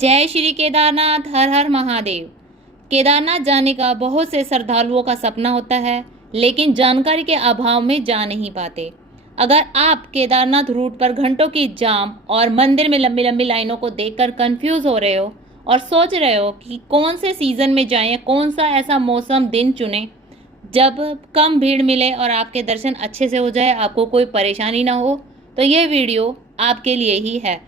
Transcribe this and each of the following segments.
जय श्री केदारनाथ, हर हर महादेव। केदारनाथ जाने का बहुत से श्रद्धालुओं का सपना होता है, लेकिन जानकारी के अभाव में जा नहीं पाते। अगर आप केदारनाथ रूट पर घंटों की जाम और मंदिर में लंबी लंबी लाइनों को देखकर कंफ्यूज हो रहे हो और सोच रहे हो कि कौन से सीज़न में जाएं, कौन सा ऐसा मौसम दिन चुनें जब कम भीड़ मिले और आपके दर्शन अच्छे से हो जाए, आपको कोई परेशानी ना हो, तो ये वीडियो आपके लिए ही है।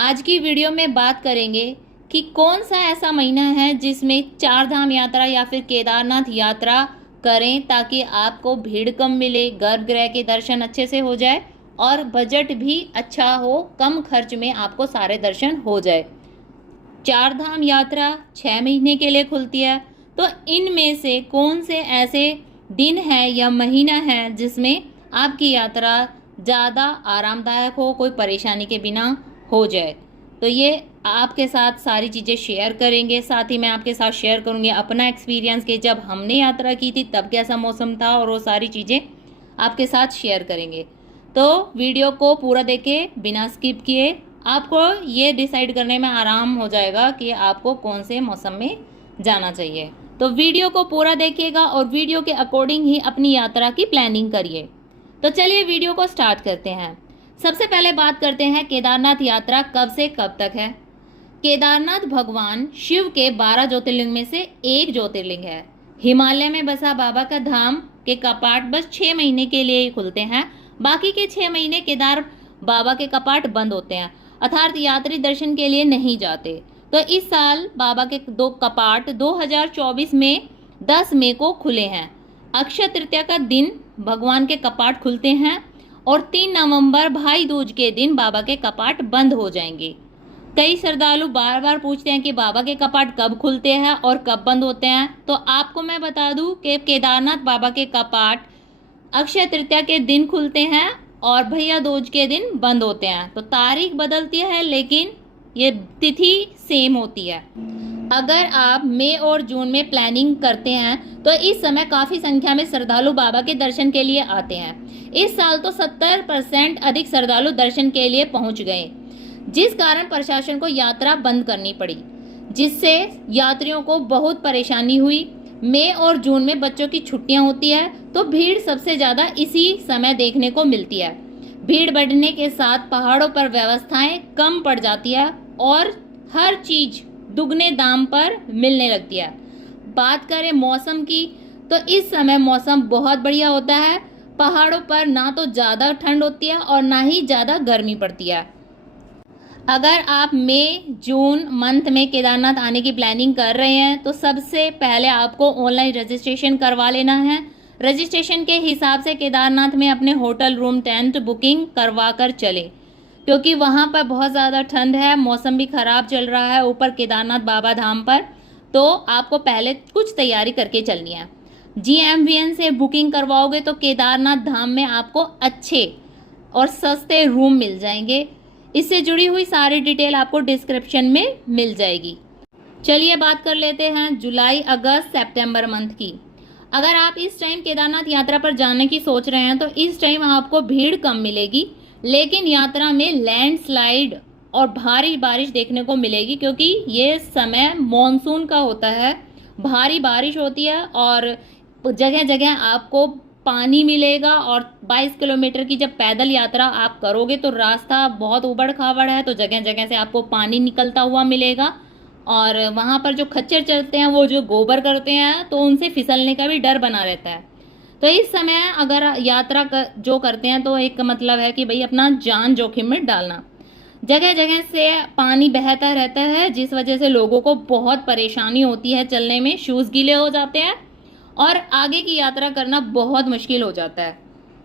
आज की वीडियो में बात करेंगे कि कौन सा ऐसा महीना है जिसमें चार धाम यात्रा या फिर केदारनाथ यात्रा करें ताकि आपको भीड़ कम मिले, गर्भगृह के दर्शन अच्छे से हो जाए और बजट भी अच्छा हो, कम खर्च में आपको सारे दर्शन हो जाए। चार धाम यात्रा 6 महीने के लिए खुलती है, तो इनमें से कौन से ऐसे दिन है या महीना है जिसमें आपकी यात्रा ज़्यादा आरामदायक हो, कोई परेशानी के बिना हो जाए। तो ये आपके साथ सारी चीज़ें शेयर करेंगे। साथ ही मैं आपके साथ शेयर करूँगी अपना एक्सपीरियंस कि जब हमने यात्रा की थी तब कैसा मौसम था, और वो सारी चीज़ें आपके साथ शेयर करेंगे। तो वीडियो को पूरा देखें बिना स्किप किए, आपको ये डिसाइड करने में आराम हो जाएगा कि आपको कौन से मौसम में जाना चाहिए। तो वीडियो को पूरा देखिएगा और वीडियो के अकॉर्डिंग ही अपनी यात्रा की प्लानिंग करिए। तो चलिए वीडियो को स्टार्ट करते हैं। सबसे पहले बात करते हैं केदारनाथ यात्रा कब से कब तक है। केदारनाथ भगवान शिव के 12 ज्योतिर्लिंग में से एक ज्योतिर्लिंग है। हिमालय में बसा बाबा का धाम के कपाट बस 6 महीने के लिए ही खुलते हैं। बाकी के 6 महीने केदार बाबा के कपाट बंद होते हैं, अर्थात यात्री दर्शन के लिए नहीं जाते। तो इस साल बाबा के 2 कपाट 2024 में 10 मई को खुले हैं। अक्षय तृतीया का दिन भगवान के कपाट खुलते हैं और 3 नवंबर भाई दूज के दिन बाबा के कपाट बंद हो जाएंगे। कई श्रद्धालु बार बार पूछते हैं कि बाबा के कपाट कब खुलते हैं और कब बंद होते हैं। तो आपको मैं बता दूं कि केदारनाथ बाबा के कपाट अक्षय तृतीया के दिन खुलते हैं और भैया दूज के दिन बंद होते हैं। तो तारीख बदलती है लेकिन ये तिथि सेम होती है। अगर आप मई और जून में प्लानिंग करते हैं तो इस समय काफ़ी संख्या में श्रद्धालु बाबा के दर्शन के लिए आते हैं। इस साल तो 70% अधिक श्रद्धालु दर्शन के लिए पहुंच गए, जिस कारण प्रशासन को यात्रा बंद करनी पड़ी, जिससे यात्रियों को बहुत परेशानी हुई। मई और जून में बच्चों की छुट्टियां होती है, तो भीड़ सबसे ज़्यादा इसी समय देखने को मिलती है। भीड़ बढ़ने के साथ पहाड़ों पर व्यवस्थाएं कम पड़ जाती है और हर चीज़ दुगने दाम पर मिलने लगती है। बात करें मौसम की, तो इस समय मौसम बहुत बढ़िया होता है। पहाड़ों पर ना तो ज़्यादा ठंड होती है और ना ही ज़्यादा गर्मी पड़ती है। अगर आप मई जून मंथ में केदारनाथ आने की प्लानिंग कर रहे हैं तो सबसे पहले आपको ऑनलाइन रजिस्ट्रेशन करवा लेना है। रजिस्ट्रेशन के हिसाब से केदारनाथ में अपने होटल रूम टेंट बुकिंग करवा कर चले, क्योंकि वहाँ पर बहुत ज़्यादा ठंड है, मौसम भी ख़राब चल रहा है ऊपर केदारनाथ बाबा धाम पर। तो आपको पहले कुछ तैयारी करके चलनी है। GMVN से बुकिंग करवाओगे तो केदारनाथ धाम में आपको अच्छे और सस्ते रूम मिल जाएंगे। इससे जुड़ी हुई सारी डिटेल आपको डिस्क्रिप्शन में मिल जाएगी। चलिए बात कर लेते हैं जुलाई अगस्त सितंबर मंथ की। अगर आप इस टाइम केदारनाथ यात्रा पर जाने की सोच रहे हैं तो इस टाइम आपको भीड़ कम मिलेगी, लेकिन यात्रा में लैंडस्लाइड और भारी बारिश देखने को मिलेगी, क्योंकि ये समय मॉनसून का होता है। भारी बारिश होती है और जगह जगह आपको पानी मिलेगा। और 22 किलोमीटर की जब पैदल यात्रा आप करोगे तो रास्ता बहुत उबड़ खाबड़ है, तो जगह जगह से आपको पानी निकलता हुआ मिलेगा। और वहाँ पर जो खच्चर चलते हैं, वो जो गोबर करते हैं, तो उनसे फिसलने का भी डर बना रहता है। तो इस समय अगर यात्रा जो करते हैं तो एक मतलब है कि भाई अपना जान जोखिम में डालना। जगह जगह से पानी बहता रहता है, जिस वजह से लोगों को बहुत परेशानी होती है चलने में, शूज़ गीले हो जाते हैं और आगे की यात्रा करना बहुत मुश्किल हो जाता है।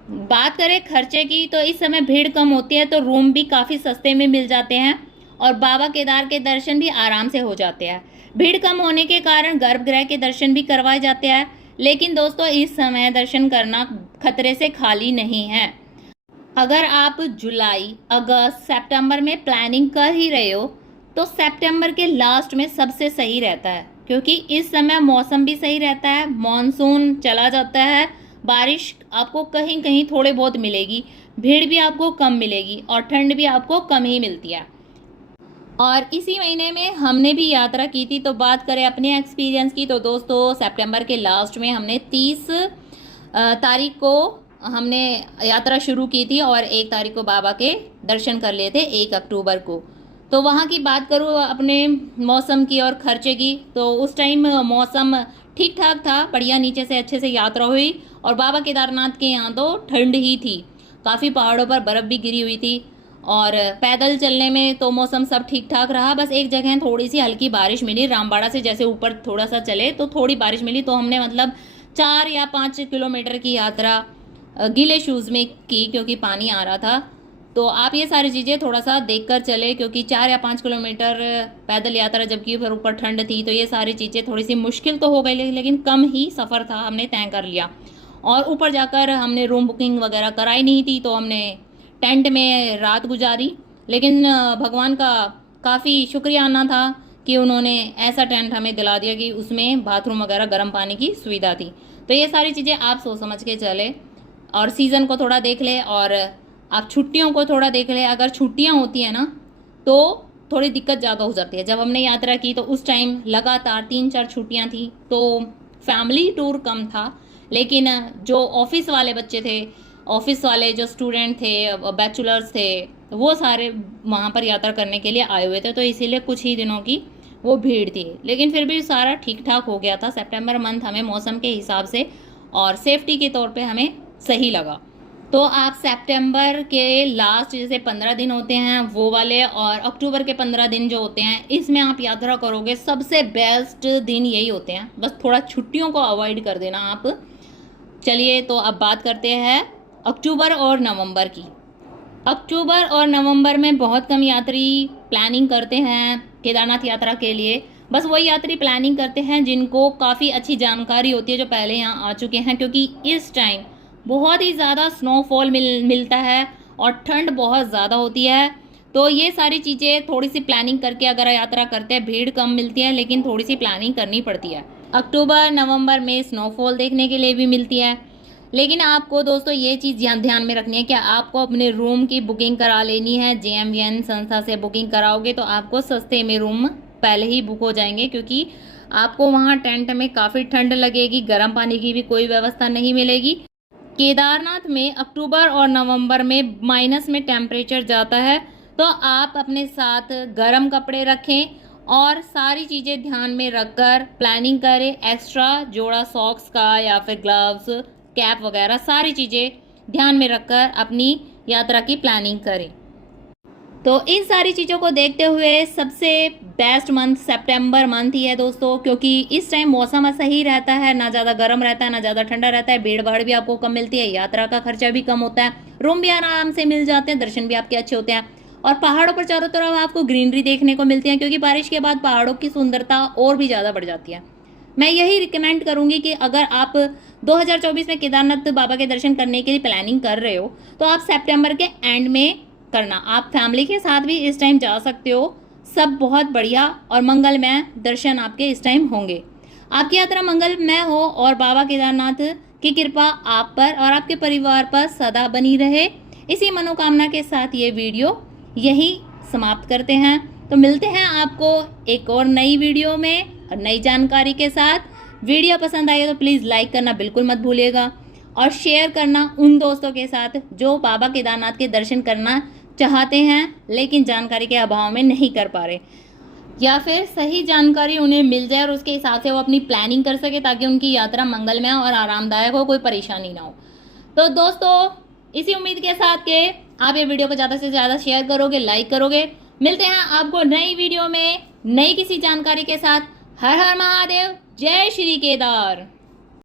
बात करें खर्चे की, तो इस समय भीड़ कम होती है तो रूम भी काफ़ी सस्ते में मिल जाते हैं और बाबा केदार के दर्शन भी आराम से हो जाते हैं। भीड़ कम होने के कारण गर्भगृह के दर्शन भी करवाए जाते हैं, लेकिन दोस्तों इस समय दर्शन करना खतरे से खाली नहीं है। अगर आप जुलाई अगस्त सितंबर में प्लानिंग कर ही रहे हो तो सितंबर के लास्ट में सबसे सही रहता है, क्योंकि इस समय मौसम भी सही रहता है, मॉनसून चला जाता है, बारिश आपको कहीं कहीं थोड़े बहुत मिलेगी, भीड़ भी आपको कम मिलेगी और ठंड भी आपको कम ही मिलती है। और इसी महीने में हमने भी यात्रा की थी। तो बात करें अपने एक्सपीरियंस की, तो दोस्तों सितंबर के लास्ट में हमने 30 तारीख को हमने यात्रा शुरू की थी और 1 तारीख को बाबा के दर्शन कर लिए थे 1 अक्टूबर को। तो वहाँ की बात करूँ अपने मौसम की और खर्चे की, तो उस टाइम मौसम ठीक ठाक था, बढ़िया, नीचे से अच्छे से यात्रा हुई। और बाबा केदारनाथ के यहाँ तो ठंड ही थी, काफ़ी पहाड़ों पर बर्फ़ भी गिरी हुई थी। और पैदल चलने में तो मौसम सब ठीक ठाक रहा, बस एक जगह थोड़ी सी हल्की बारिश मिली, रामबाड़ा से जैसे ऊपर थोड़ा सा चले तो थोड़ी बारिश मिली। तो हमने मतलब 4 या 5 किलोमीटर की यात्रा गीले शूज़ में की, क्योंकि पानी आ रहा था। तो आप ये सारी चीज़ें थोड़ा सा देख कर चले, क्योंकि 4 या 5 किलोमीटर पैदल यात्रा जबकि फिर ऊपर ठंड थी, तो ये सारी चीज़ें थोड़ी सी मुश्किल तो हो गई, लेकिन कम ही सफ़र था, हमने तय कर लिया। और ऊपर जाकर हमने रूम बुकिंग वगैरह कराई नहीं थी, तो हमने टेंट में रात गुजारी। लेकिन भगवान का काफ़ी शुक्रियाना था कि उन्होंने ऐसा टेंट हमें दिला दिया कि उसमें बाथरूम वगैरह गर्म पानी की सुविधा थी। तो ये सारी चीज़ें आप सोच समझ के चले और सीज़न को थोड़ा देख ले, और आप छुट्टियों को थोड़ा देख ले। अगर छुट्टियां होती हैं ना तो थोड़ी दिक्कत ज़्यादा हो जाती है। जब हमने यात्रा की तो उस टाइम लगातार 3-4 छुट्टियां थी, तो फैमिली टूर कम था। लेकिन जो ऑफिस वाले बच्चे थे, ऑफिस वाले जो स्टूडेंट थे, बैचलर्स थे, वो सारे वहाँ पर यात्रा करने के लिए आए हुए थे, तो इसीलिए कुछ ही दिनों की वो भीड़ थी। लेकिन फिर भी सारा ठीक ठाक हो गया था। सितंबर मंथ हमें मौसम के हिसाब से और सेफ्टी के तौर पे हमें सही लगा। तो आप सितंबर के लास्ट जैसे 15 दिन होते हैं वो वाले, और अक्टूबर के 15 दिन जो होते हैं, इसमें आप यात्रा करोगे, सबसे बेस्ट दिन यही होते हैं। बस थोड़ा छुट्टियों को अवॉइड कर देना आप। चलिए, तो अब बात करते हैं अक्टूबर और नवंबर की। अक्टूबर और नवंबर में बहुत कम यात्री प्लानिंग करते हैं केदारनाथ यात्रा के लिए। बस वही यात्री प्लानिंग करते हैं जिनको काफ़ी अच्छी जानकारी होती है, जो पहले यहाँ आ चुके हैं, क्योंकि इस टाइम बहुत ही ज़्यादा स्नोफॉल मिलता है और ठंड बहुत ज़्यादा होती है। तो ये सारी चीज़ें थोड़ी सी प्लानिंग करके अगर यात्रा करते हैं, भीड़ कम मिलती है लेकिन थोड़ी सी प्लानिंग करनी पड़ती है। अक्टूबर नवंबर में स्नोफॉल देखने के लिए भी मिलती है। लेकिन आपको दोस्तों ये चीज़ ध्यान में रखनी है कि आपको अपने रूम की बुकिंग करा लेनी है। JMVN संस्था से बुकिंग कराओगे तो आपको सस्ते में रूम पहले ही बुक हो जाएंगे, क्योंकि आपको वहाँ टेंट में काफ़ी ठंड लगेगी, गर्म पानी की भी कोई व्यवस्था नहीं मिलेगी। केदारनाथ में अक्टूबर और नवंबर में माइनस में टेम्परेचर जाता है, तो आप अपने साथ गर्म कपड़े रखें और सारी चीज़ें ध्यान में रखकर प्लानिंग करें। एक्स्ट्रा जोड़ा सॉक्स का या फिर ग्लव्स, कैप वगैरह सारी चीज़ें ध्यान में रखकर अपनी यात्रा की प्लानिंग करें। तो इन सारी चीज़ों को देखते हुए सबसे बेस्ट मंथ सितंबर मंथ ही है दोस्तों, क्योंकि इस टाइम मौसम सही रहता है, ना ज़्यादा गर्म रहता है ना ज़्यादा ठंडा रहता है, भीड़ भाड़ भी आपको कम मिलती है, यात्रा का खर्चा भी कम होता है, रूम भी आराम से मिल जाते हैं, दर्शन भी आपके अच्छे होते हैं, और पहाड़ों पर चारों तरफ आपको ग्रीनरी देखने को मिलती है, क्योंकि बारिश के बाद पहाड़ों की सुंदरता और भी ज़्यादा बढ़ जाती है। मैं यही रिकमेंड करूँगी कि अगर आप 2024 में केदारनाथ बाबा के दर्शन करने के लिए प्लानिंग कर रहे हो तो आप सितंबर के एंड में करना। आप फैमिली के साथ भी इस टाइम जा सकते हो। सब बहुत बढ़िया और मंगलमय दर्शन आपके इस टाइम होंगे। आपकी यात्रा मंगलमय हो और बाबा केदारनाथ की कृपा आप पर और आपके परिवार पर सदा बनी रहे। इसी मनोकामना के साथ ये वीडियो यही समाप्त करते हैं। तो मिलते हैं आपको एक और नई वीडियो में और नई जानकारी के साथ। वीडियो पसंद आई तो प्लीज़ लाइक करना बिल्कुल मत भूलिएगा और शेयर करना उन दोस्तों के साथ जो बाबा केदारनाथ के दर्शन करना चाहते हैं लेकिन जानकारी के अभाव में नहीं कर पा रहे, या फिर सही जानकारी उन्हें मिल जाए और उसके हिसाब से वो अपनी प्लानिंग कर सके ताकि उनकी यात्रा मंगलमय और आरामदायक हो, कोई परेशानी ना हो। तो दोस्तों इसी उम्मीद के साथ कि आप ये वीडियो को ज़्यादा से ज़्यादा शेयर करोगे, लाइक करोगे। मिलते हैं आपको नई वीडियो में नई किसी जानकारी के साथ। हर हर महादेव, जय श्री केदार।